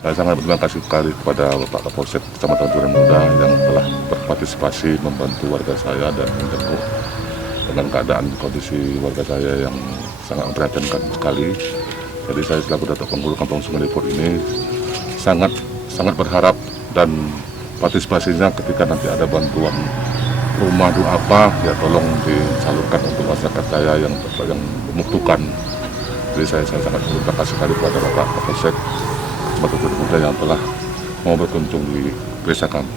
Saya sangat berterima kasih sekali kepada Bapak Kapolsek Kecamatan Duren Muda yang telah berpartisipasi membantu warga saya dan menjaga dengan keadaan kondisi warga saya yang sangat memprihatinkan sekali. Jadi saya selaku Datuk Penghulu Kampung Sungai Lipur ini sangat berharap dan partisipasinya ketika nanti ada bantuan rumah apa ya tolong disalurkan untuk masyarakat saya yang membutuhkan. Jadi saya sangat berterima kasih sekali kepada Bapak Kapolsek Kecamatan Duren Muda yang telah mau berkunjung di desa kami.